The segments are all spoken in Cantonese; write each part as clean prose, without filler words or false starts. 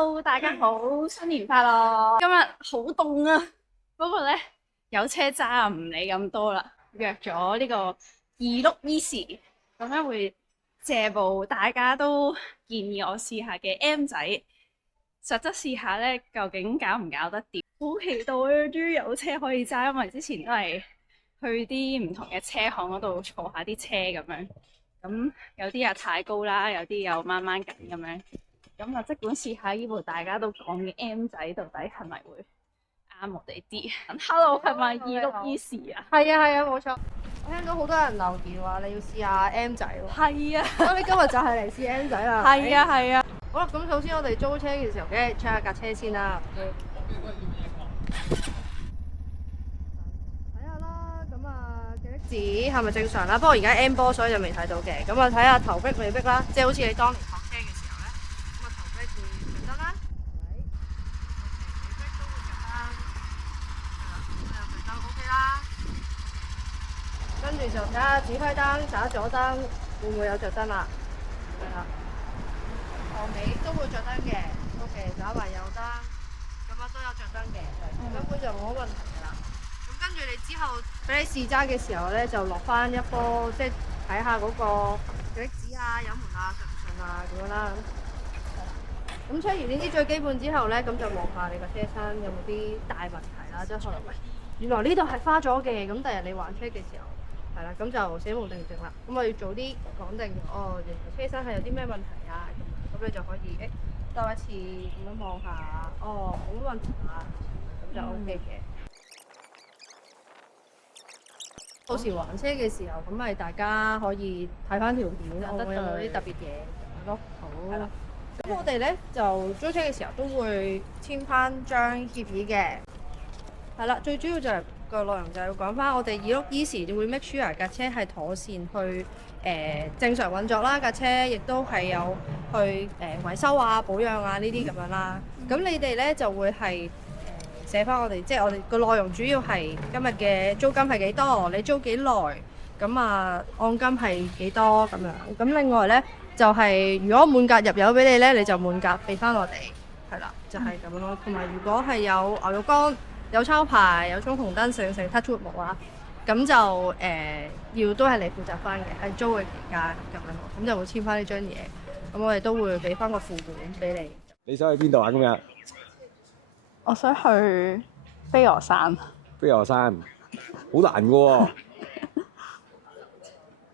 Hello，大家好，新年快樂！今日好凍啊，不過咧有車揸啊，唔理咁多啦。約咗呢個二碌 Easy，咁樣會借部大家都建議我試下嘅 M 仔，實質試下咧，究竟搞唔搞得掂？好期待啊！終於有車可以揸，因為之前都係去啲唔同嘅車行嗰度坐下啲車咁樣，咁有啲又太高啦，有啲又掹掹緊咁樣。咁啊，即管試下呢部大家都講嘅 M 仔，到底係咪會啱我哋啲？Hello，係咪二碌 Easy 啊？係啊，冇錯。我聽到好多人留言話你要試下 M 仔喎。係啊，咁你今日就係嚟試 M 仔啦。係啊。好啦，咁首先我哋租車嘅時候，梗係 check 下架車先啦。睇下啦，咁啊記得指係咪正常啦？不過而家 M 波所以就未睇到嘅。咁啊睇下頭逼尾逼啦，即係好似你當年學車嘅時候咧，咁啊頭逼會着燈啦，尾逼都會着燈，係啦，咁又着燈 OK 啦。跟住就睇下指揮燈打左燈會唔會有着燈啦，係啦。後尾都會着燈嘅 ，OK， 打埋右燈，咁啊都有着燈嘅，根本就冇乜問題㗎啦。咁跟住你之後俾你試揸嘅時候咧，就落翻一波，即係睇下嗰個腳趾啊、油門啊順唔順啊咁樣啦。咁出完呢啲最基本之後咧，咁就望下你個車身有冇啲大問題啦，即係可能喂，原來呢度係花咗嘅，咁第日你還車嘅時候。係啦，咁就死無定證啦。咁我要早啲講定，哦，原來車身係有啲咩問題啊，咁你就可以兜一次咁樣望下，哦，冇乜問題啊，咁就 OK 嘅。到時還車嘅時候，咁咪大家可以睇翻條片，有冇啲特別嘢咯。好。係啦。咁我哋咧就租車嘅時候都會簽翻張協議嘅。係啦，最主要就係個內容就係講翻我哋二碌 Easy 會 make sure 架車係妥善去正常運作啦，架車亦都係有去維修啊、保養啊呢啲咁樣啦。咁你哋咧就會係寫翻我哋，即係我哋個內容主要係今日嘅租金係幾多，你租幾耐，咁啊按金係幾多咁樣。咁另外咧就係如果滿格入油俾你咧，你就滿格俾翻我哋，係啦，就係咁樣咯。同埋如果係有牛肉乾。有抄牌、有衝紅燈、成 touch wood 冇啦，咁就要都係你負責翻嘅，喺租嘅期間咁樣，咁就會簽翻呢張嘢，咁我哋都會俾翻個副本俾你。你想去邊度啊？今日？我想去飛鵝山。飛鵝山，好難嘅喎，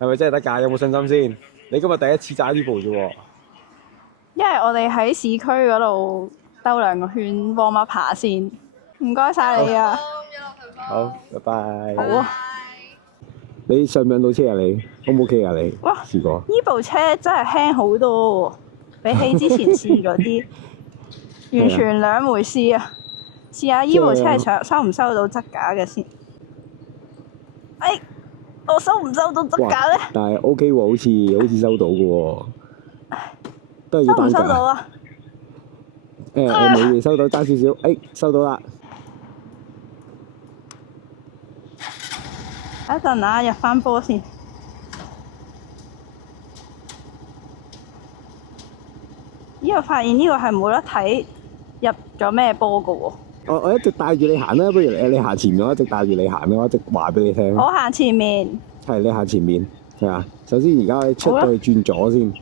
係咪真係得㗎？有冇信心先？你今日第一次揸呢部啫喎。因為我哋喺市區嗰度兜2個圈，warm up下先。唔該晒你啊！好，拜拜。好啊。你上唔上到車啊？你 O 唔 OK 啊？你哇！試過？呢部車真係輕好多喎，比起之前試嗰啲，完全兩回事啊！試下呢部車係收唔收到側架嘅先。哎，我收唔收到側架咧？但係 OK 喎，好似收到嘅喎，都係要單架。收唔收到啊？我未收到，爭少少。收到啦。等一陣啊，入翻波先。呢個發現呢個係冇得睇入咗咩波㗎喎。我一直帶住你行啦，不如你行前面，我一直帶住你行啦，我一直話俾你聽。我行前面。係你行前面，係啊。首先而家出到去轉左先。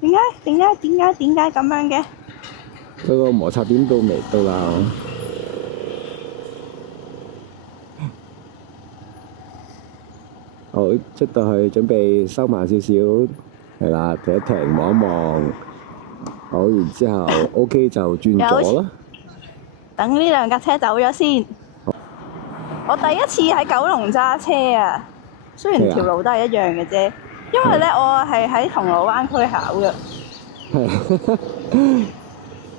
點解咁樣嘅？嗰個摩擦點到未到啦？好，出到去準備收慢少少，係啦，停一停望一望，好，然之後 OK 就轉左啦。等呢2架車走咗先。我第一次喺九龍揸車啊，雖然條路都係一樣嘅啫，因為咧我係喺銅鑼灣區考嘅。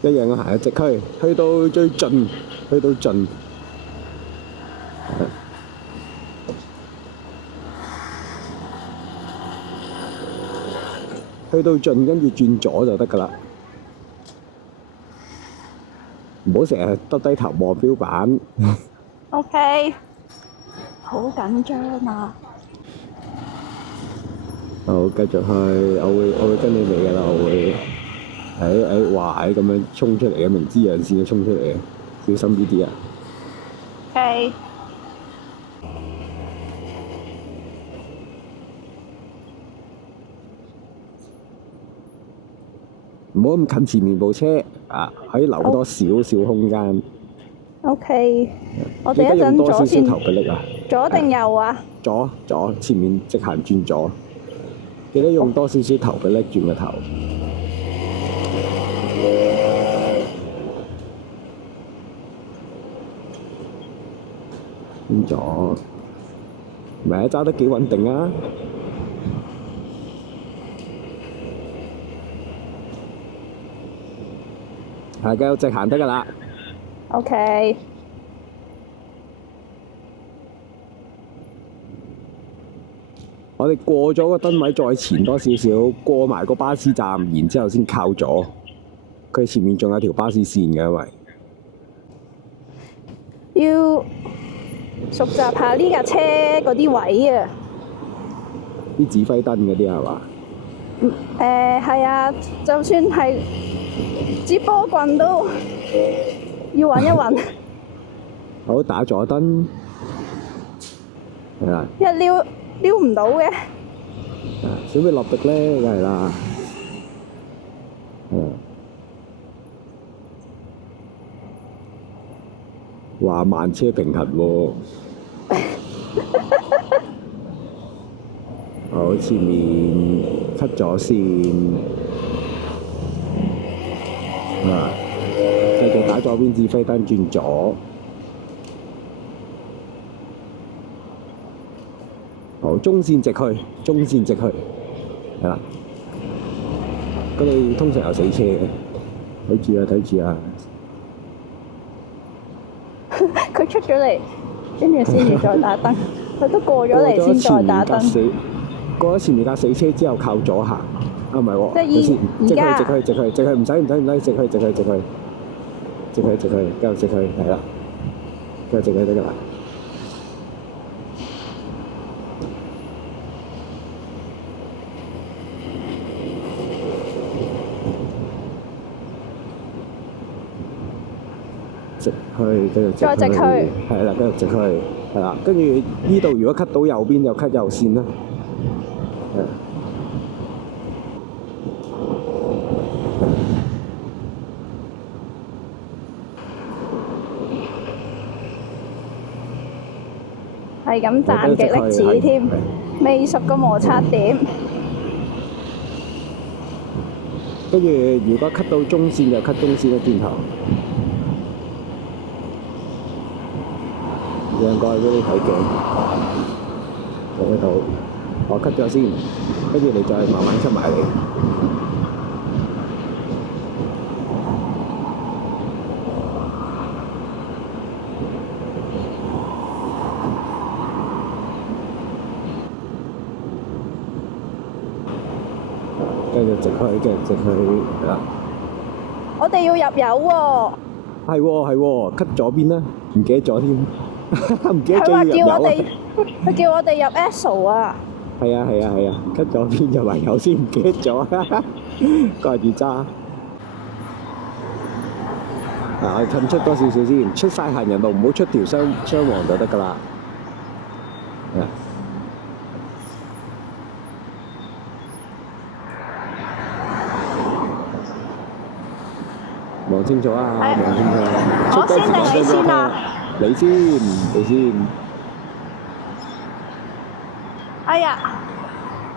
係一樣嘅，行一直去到最盡，去到盡。去到盡，跟住轉左就得㗎啦。唔好成日耷低頭望標板。OK，好緊張啊！好，繼續去，我會跟你尾㗎啦，我會哇咁樣衝出嚟嘅，明知讓線都衝出嚟嘅，小心啲啲啊！ OK。唔好咁近前面部車啊，可以留多少少空間。OK。我記得哋一陣用多少少左先，頭嘅力啊！左定右啊？左，前面直行轉左，記得用多少少頭嘅力轉個頭。轉左，咪啊揸得幾穩定啊！係，繼續直行得㗎啦。OK。我哋過咗個燈位，再前多少少，過埋個巴士站，然之後先靠左。佢前面仲有條巴士線嘅，因為要熟習下呢架車嗰啲位啊。啲指揮燈嗰啲係嘛？係啊，就算係支波棍都要揾一揾。好，打左燈，係啦。一撩唔到嘅。準備落壁咧，梗係啦。話慢車平衡喎。好，前面 cut 咗線。繼續打左邊指揮燈轉左。好，中線直去，係啦。佢哋通常有死車嘅，睇住啊！佢出咗嚟，跟住先至再打燈。佢都過咗嚟先再打燈。過咗前面架死車之後，靠左行。啊，唔係喎，即係而家直去，唔使，直去，繼續直去，係啦，繼續直去得㗎啦。直去，繼續直去。再直去。係啦，繼續直去，係啦。跟住呢度如果 cut 到右邊就 cut 右線啦。係咁賺極力子添，未熟個摩擦點。跟住如果 cut 到中線就 cut 中線嘅轉頭。兩個喺嗰啲睇鏡，睇到我 cut 咗先，跟住你再慢慢出埋嚟。繼續直去，係啦。我哋要入油喎。係喎，cut 左邊啦，唔記得咗添，唔記得咗要入油啊！佢叫我哋入 ESSO 啊。係啊，cut 左邊入埋油先，唔記得咗，掛住揸。我哋褪出多少少先，出晒行人路，唔好出條雙黃就得㗎啦。望清楚啊！望清楚。我先定你先啊？你先。哎呀，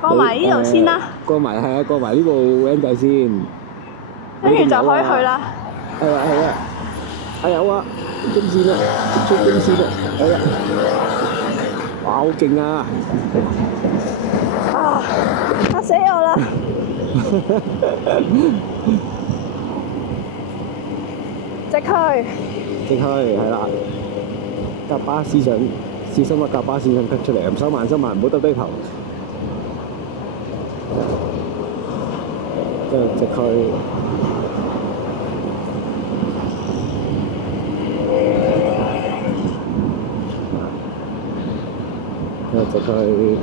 過埋呢度先啦。過埋呢部 Van 仔先。跟住就可以去啦。係啊。有啊，中線啦，出中線啦，係啊。哇，好勁啊！啊！嚇死我啦！直去，係啦。架巴士上，小心啊！架巴士上咳出嚟，收慢，唔好耷低頭。跟住直去。跟住直去。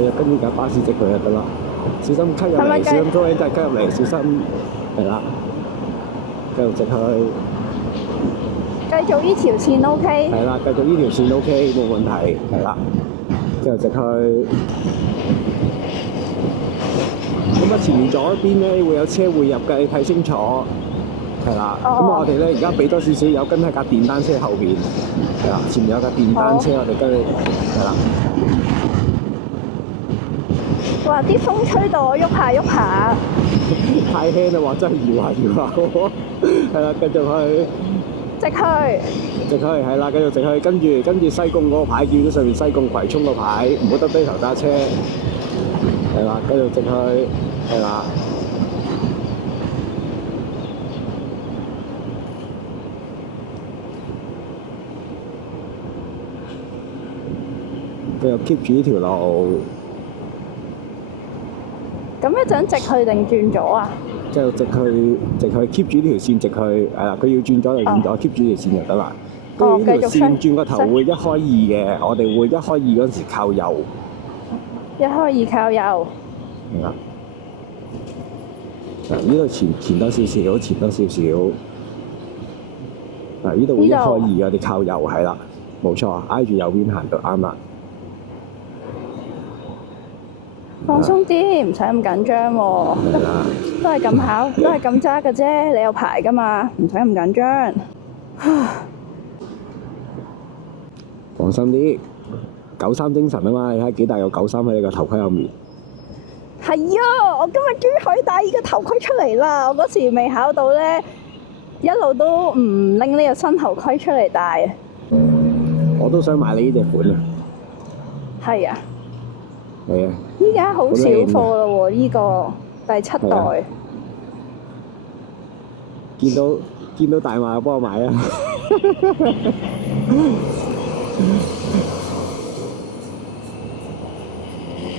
你就跟住架巴士直佢就得啦。小心吸入嚟，係咪小心拖緊架吸入嚟，小心係啦，繼續直去。繼續呢條線 OK。係啦，繼續呢條線 OK 冇問題，係啦，繼續直去。咁啊，前面左邊咧會有車會入嘅，你睇清楚。係啦，咁我哋咧而家俾多少少油跟喺架電單車後邊，係啦，前面有架電單車，我哋跟住係啦。哇！啲風吹到我喐下喐下。太輕啦，話真係搖下搖下喎。係啦，繼續去。直去。直去係啦，繼續直去，跟住西貢嗰個牌見到上面西貢葵涌個牌，唔好得低頭揸車。係啦，繼續直去，係啦。繼續 keep 住呢條路。咁一陣直去定轉左啊？繼續直去 keep 住呢條線直去，係啦，佢要轉左就轉左，keep 住呢條線就得啦。跟住呢條線轉個頭會一開二嘅，我哋會一開二嗰陣時靠右。一開二靠右。係啦。嗱，呢度前多少少，前多少少。嗱，呢度會一開二，我哋靠右係啦，冇錯，挨住右邊行就啱啦。放鬆啲，唔使咁緊張喎。都係咁考，都係咁揸嘅啫。你有牌㗎嘛，唔使咁緊張。放心啲，93精神啊嘛！你睇幾大個93喺你個頭盔後面。係啊，我今日終於可以戴呢個頭盔出嚟啦！我嗰時未考到咧，一路都唔拎呢個新頭盔出嚟戴啊。我都想買你呢隻款啊！係啊。係啊。依家好少貨啦喎，呢個第7代。見到大馬就幫我買啊！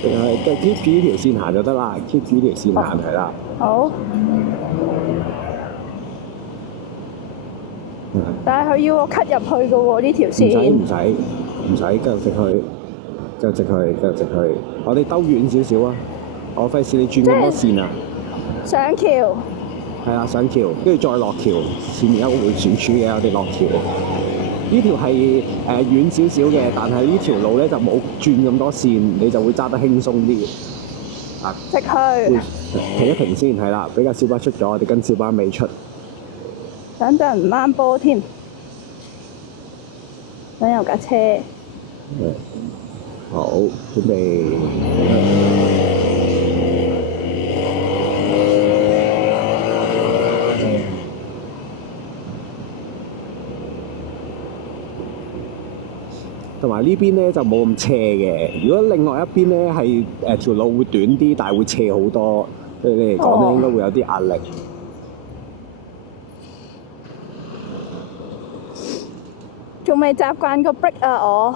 係keep 住呢條線行就得啦，keep 住呢條線行係啦。好。但係佢要我 cut 入去嘅喎呢條線。唔使，繼續直去，繼續直去。我哋兜遠少少啊！我費事你轉咁多線啊！上橋。係啦，上橋，跟住再落橋，前面有個迴旋處嘅，我哋落橋。呢條係遠少少嘅，但係呢條路咧就冇轉咁多線，你就會揸得輕鬆啲。啊，直去。停一停先，係啦，俾架小巴出咗，我哋跟小巴尾出。等陣唔啱波添，等有架車。好，準備。同埋呢邊咧就冇咁斜嘅，如果另外一邊咧係條路會短啲，但係會斜好多，對你嚟講咧應該會有啲壓力。仲未習慣個 break 啊我。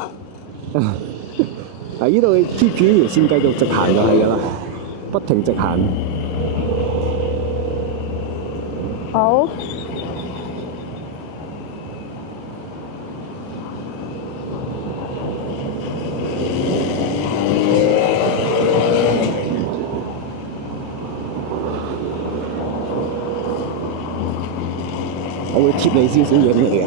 嗱，呢度你 keep 住呢條線繼續直行就係㗎啦，不停直行。好。我會貼你少少嘢嚟嘅。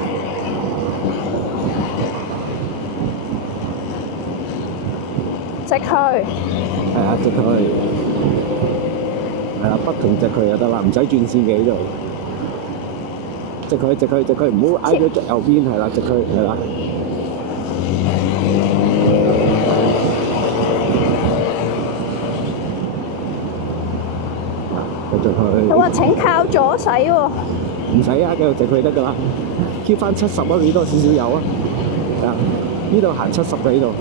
直去。係啊，直去。係啦，不停直去就得啦，唔使轉線嘅呢度。直去，唔好挨咗右邊，係啦，直去，係啦。繼續去。佢話請靠左駛喎。唔使啊，繼續直去得㗎啦。keep 翻70啊，俾多少少油啊。係啊，呢度行70嘅呢度。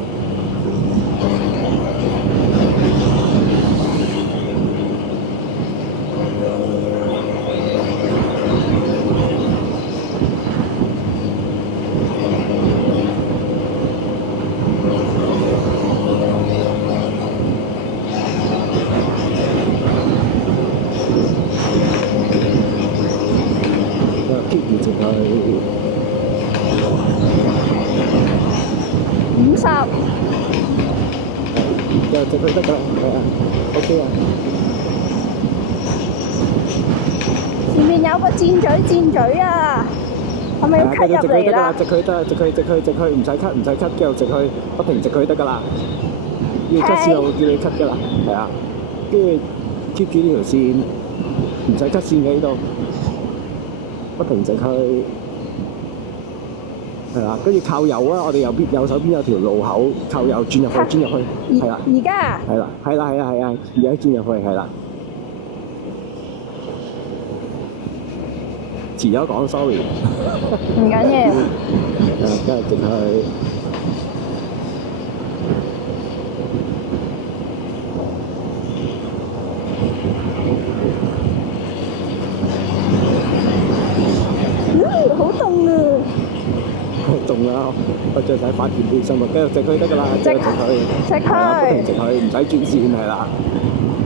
50。就直去得㗎啦，係啊，OK 啊。前面有個箭嘴啊，係咪要係啊 cut 入嚟啦？直去得，直去，唔使 cut，繼續直去，不停直去得㗎啦。要 cut 線我會叫你 cut 㗎啦，係啊，跟住 keep 住呢條線，唔使 cut 線嘅呢度，不停直去。係啦，跟住靠右啊！我哋右手邊有條路口，靠右轉入去，係啦。而家係啦，係啊，而家轉入去係啦。遲咗講 sorry。唔緊要。跟住直去。好凍啊！凍啦，我着晒8件背心啊，繼續直去得㗎啦，繼續直去，直去係啊，不停直去，唔使轉線係啦，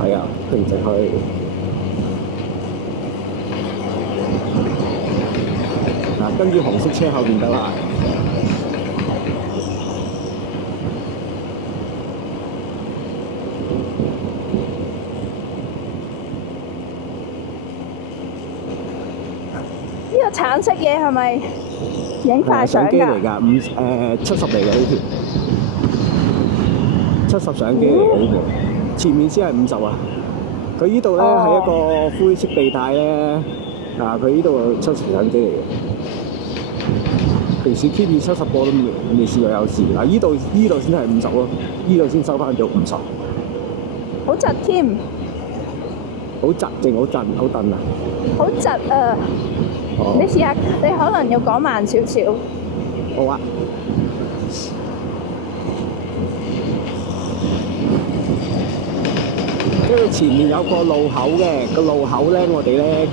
係啊，不停直去。嗱，跟住紅色車後邊得啦。呢個橙色嘢係咪影快相相機嚟㗎？㗎，70嚟嘅呢條，70相機嚟嘅呢條，前面先係50啊。佢呢度咧係一個灰色地帶咧，佢呢度70相機嚟嘅。平時 keep 住70個都未試過有事，嗱呢度先係50咯，呢度先收翻咗50。好窒添，好窒靜，好震，好蹬啊！好窒啊！哦你試下，你可能要講慢少少。好啊。跟住前面有個路口嘅，個路口咧我哋咧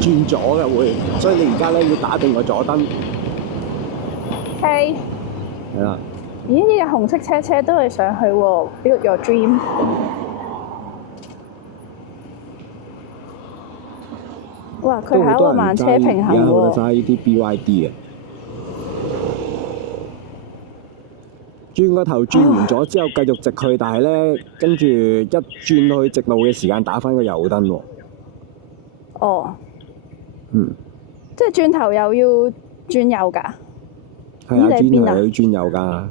轉左嘅會，所以你而家咧要打定個左燈。係。係啦。咦？呢架紅色車都係上去喎，Build Your Dream。哇！佢係一個慢車平衡而家好多喎。揸呢啲 BYD 啊。轉個頭轉完咗之後繼續直去，但係咧跟住一轉到去直路嘅時間打翻個右燈喎。哦。嗯。即係轉頭又要轉右㗎？係啊，轉咦你邊啊頭又要轉右㗎。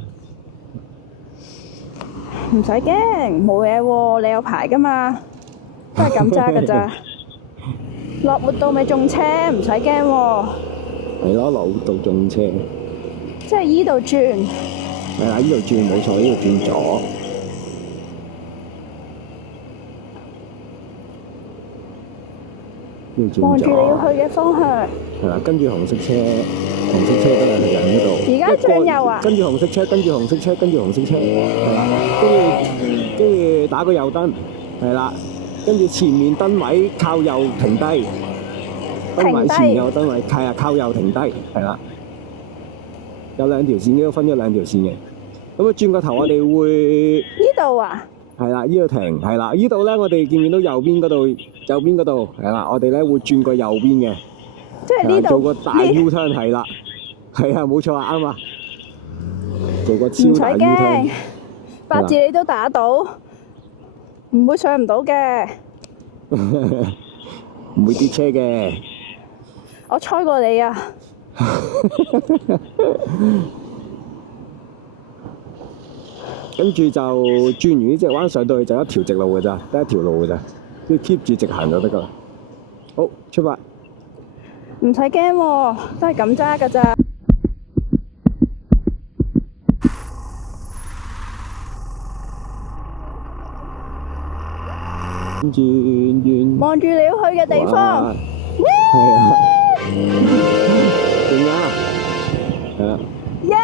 唔使驚，冇嘢喎，你有牌㗎嘛，都係咁揸㗎咋。落活道咪中車，唔使驚喎。係咯，落到中車。即係依度轉。係啦，呢度轉冇錯，呢度轉左。呢度轉左。望住你要去嘅方向。係啦，跟住紅色車得啦，去人嗰度。而家轉右啊？跟住紅色車，跟住紅色車，係啦，跟住打個右燈，係啦，跟住前面燈位靠右停低，燈位前面有燈位，係啊，靠右停低，係啦，有兩條線嘅，分咗兩條線嘅。咁啊，轉個頭我哋會呢度啊？係啦，呢度停，係啦，呢度咧我哋見唔見到右邊嗰度，係啦，我哋咧會轉過右邊嘅。即係呢度做個大 U turn 係啦，係啊，冇錯啊，啱啊，做個超大 U 唔使驚 turn，，八字你都打到，唔會上唔到嘅。唔會跌車嘅。我猜過你啊！跟住就轉完呢隻彎上到去就一條直路㗎咋，得一條路㗎咋，要 keep 住直行就得㗎啦。好，出發。唔使驚喎，都係咁揸㗎咋。轉望住你要去嘅地方。係啊，點啊？係啊。耶！